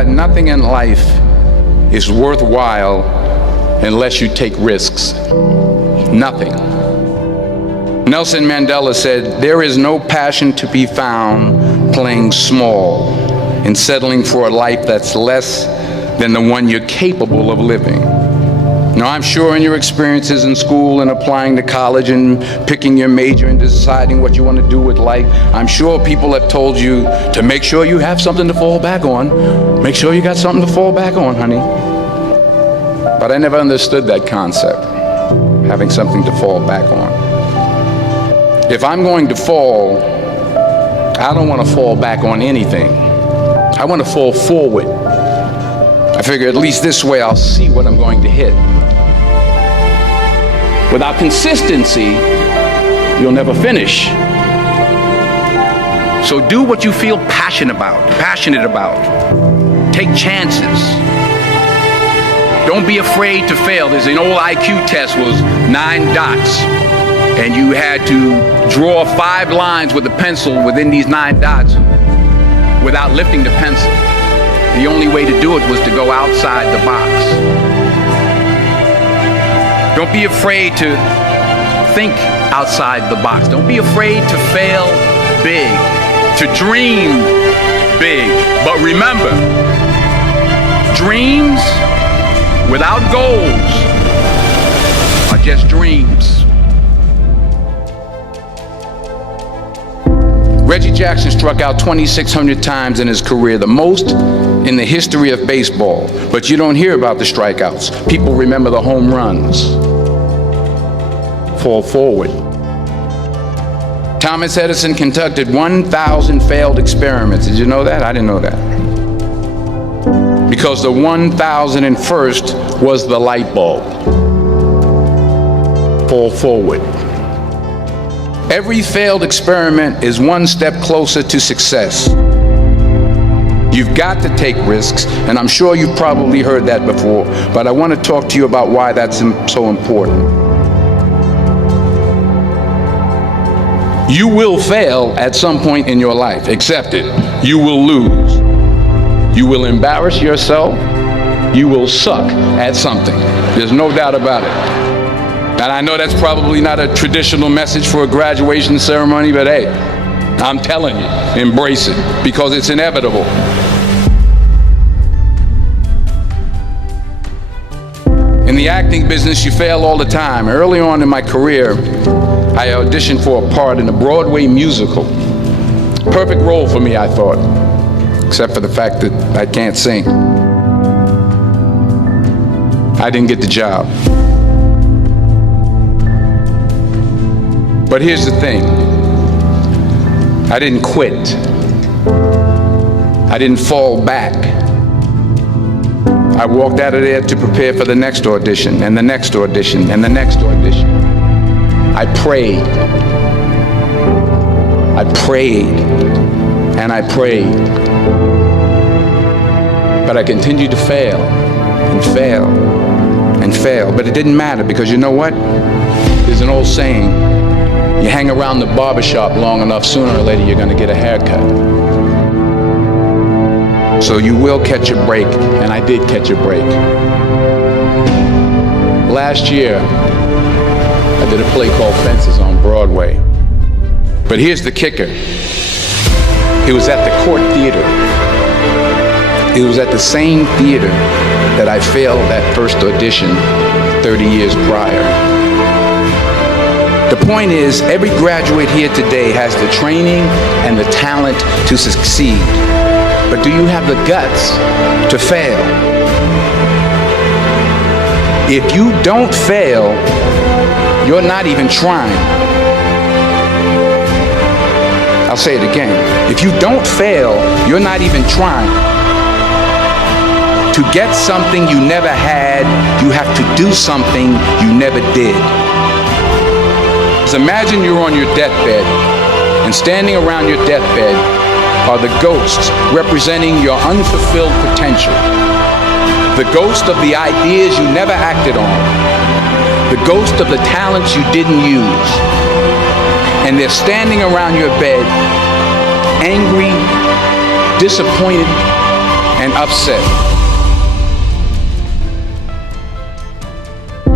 that nothing in life is worthwhile unless you take risks. Nothing. Nelson Mandela said, "There is no passion to be found playing small and settling for a life that's less than the one you're capable of living." Now, I'm sure in your experiences in school and applying to college and picking your major and deciding what you want to do with life, I'm sure people have told you to make sure you have something to fall back on. Make sure you got something to fall back on, honey. But I never understood that concept, having something to fall back on. If I'm going to fall, I don't want to fall back on anything. I want to fall forward. I figure at least this way I'll see what I'm going to hit. Without consistency, you'll never finish. So do what you feel passionate about. Take chances. Don't be afraid to fail. There's an old IQ test, was 9 dots. And you had to draw 5 lines with a pencil within these 9 dots without lifting the pencil. The only way to do it was to go outside the box. Don't be afraid to think outside the box. Don't be afraid to fail big, to dream big. But remember, dreams without goals are just dreams. Reggie Jackson struck out 2,600 times in his career, the most in the history of baseball. But you don't hear about the strikeouts. People remember the home runs. Fall forward. Thomas Edison conducted 1,000 failed experiments. Did you know that? I didn't know that. Because the 1,001st was the light bulb. Fall forward. Every failed experiment is one step closer to success. You've got to take risks, and I'm sure you've probably heard that before, but I want to talk to you about why that's so important. You will fail at some point in your life. Accept it. You will lose. You will embarrass yourself. You will suck at something. There's no doubt about it. And I know that's probably not a traditional message for a graduation ceremony, but hey, I'm telling you, embrace it, because it's inevitable. In the acting business, you fail all the time. Early on in my career, I auditioned for a part in a Broadway musical. Perfect role for me, I thought, except for the fact that I can't sing. I didn't get the job. But here's the thing. I didn't quit. I didn't fall back. I walked out of there to prepare for the next audition, and the next audition, and the next audition. I prayed. I prayed. And I prayed. But I continued to fail, and fail, and fail. But it didn't matter, because you know what? There's an old saying, you hang around the barbershop long enough, sooner or later you're going to get a haircut. So you will catch a break, and I did catch a break. Last year, I did a play called Fences on Broadway. But here's the kicker. It was at the Court Theater. It was at the same theater that I failed that first audition 30 years prior. The point is, every graduate here today has the training and the talent to succeed. But do you have the guts to fail? If you don't fail, you're not even trying. I'll say it again. If you don't fail, you're not even trying. To get something you never had, you have to do something you never did. Imagine you're on your deathbed, and standing around your deathbed are the ghosts representing your unfulfilled potential. The ghost of the ideas you never acted on. The ghost of the talents you didn't use. And they're standing around your bed, angry, disappointed, and upset.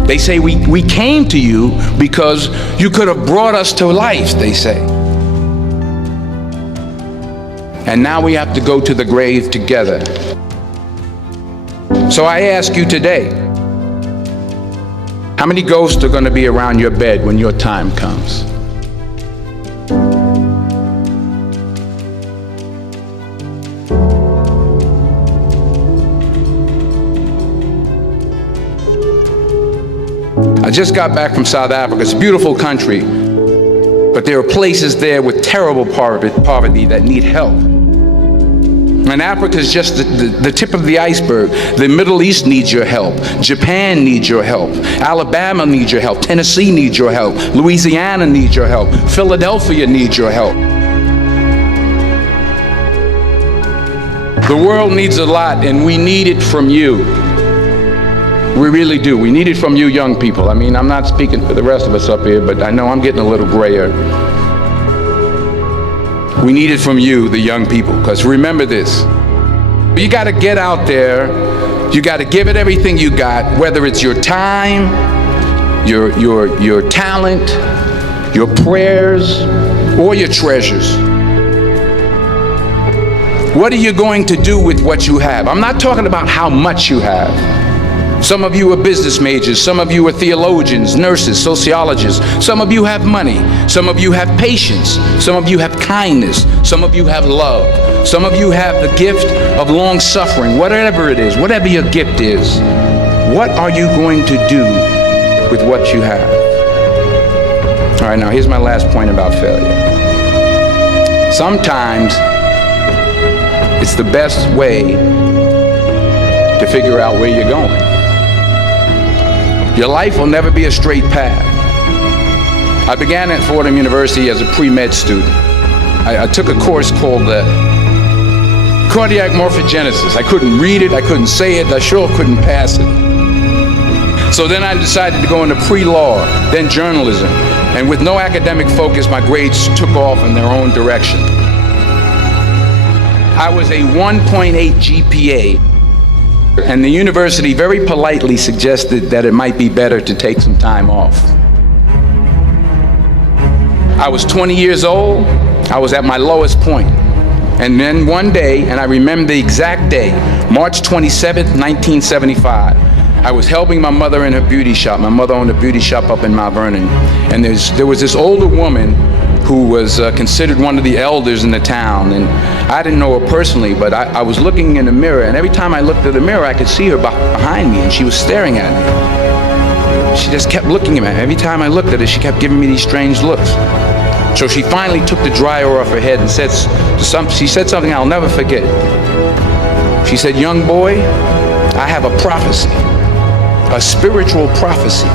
They say we came to you because you could have brought us to life, they say. And now we have to go to the grave together. So I ask you today, how many ghosts are going to be around your bed when your time comes? I just got back from South Africa. It's a beautiful country, but there are places there with terrible poverty that need help. And Africa is just the tip of the iceberg. The Middle East needs your help. Japan needs your help. Alabama needs your help. Tennessee needs your help. Louisiana needs your help. Philadelphia needs your help. The world needs a lot, and we need it from you. We really do. We need it from you young people. I mean, I'm not speaking for the rest of us up here, but I know I'm getting a little grayer. We need it from you, the young people, because remember this. You got to get out there. You got to give it everything you got, whether it's your time, your talent, your prayers, or your treasures. What are you going to do with what you have? I'm not talking about how much you have. Some of you are business majors, some of you are theologians, nurses, sociologists, some of you have money, some of you have patience, some of you have kindness, some of you have love, some of you have the gift of long suffering. Whatever it is, whatever your gift is, what are you going to do with what you have? All right, now here's my last point about failure. Sometimes it's the best way to figure out where you're going. Your life will never be a straight path. I began at Fordham University as a pre-med student. I took a course called cardiac morphogenesis. I couldn't read it, I couldn't say it, I sure couldn't pass it. So then I decided to go into pre-law, then journalism. And with no academic focus, my grades took off in their own direction. I was a 1.8 GPA. And the university very politely suggested that it might be better to take some time off. I was 20 years old. I was at my lowest point. And then one day, and I remember the exact day, March 27th, 1975, I was helping my mother in her beauty shop. My mother owned a beauty shop up in Mount Vernon. And there was this older woman who was considered one of the elders in the town. And I didn't know her personally, but I was looking in the mirror, and every time I looked at the mirror, I could see her behind me, and she was staring at me. She just kept looking at me. Every time I looked at her, she kept giving me these strange looks. So she finally took the dryer off her head and she said something I'll never forget. She said, "Young boy, I have a prophecy, a spiritual prophecy."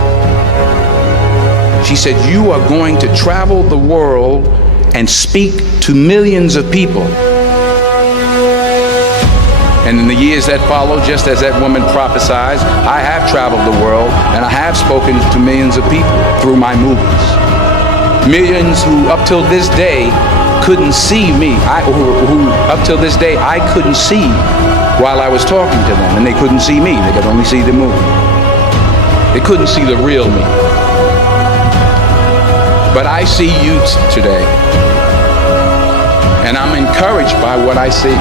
She said, "You are going to travel the world and speak to millions of people." And in the years that followed, just as that woman prophesied, I have traveled the world and I have spoken to millions of people through my movies. Millions who up till this day couldn't see me, who up till this day I couldn't see while I was talking to them, and they couldn't see me, they could only see the movie. They couldn't see the real me. But I see you today, and I'm encouraged by what I see,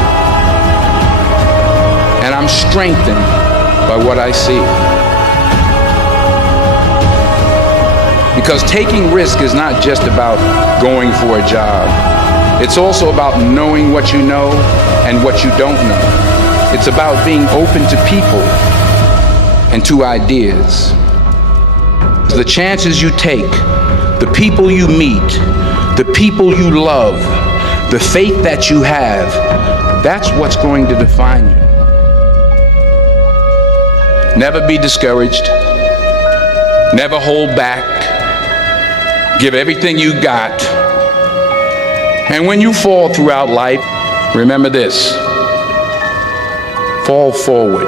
and I'm strengthened by what I see. Because taking risk is not just about going for a job. It's also about knowing what you know and what you don't know. It's about being open to people and to ideas. The chances you take, the people you meet, the people you love, the faith that you have, that's what's going to define you. Never be discouraged. Never hold back. Give everything you got. And when you fall throughout life, remember this: fall forward.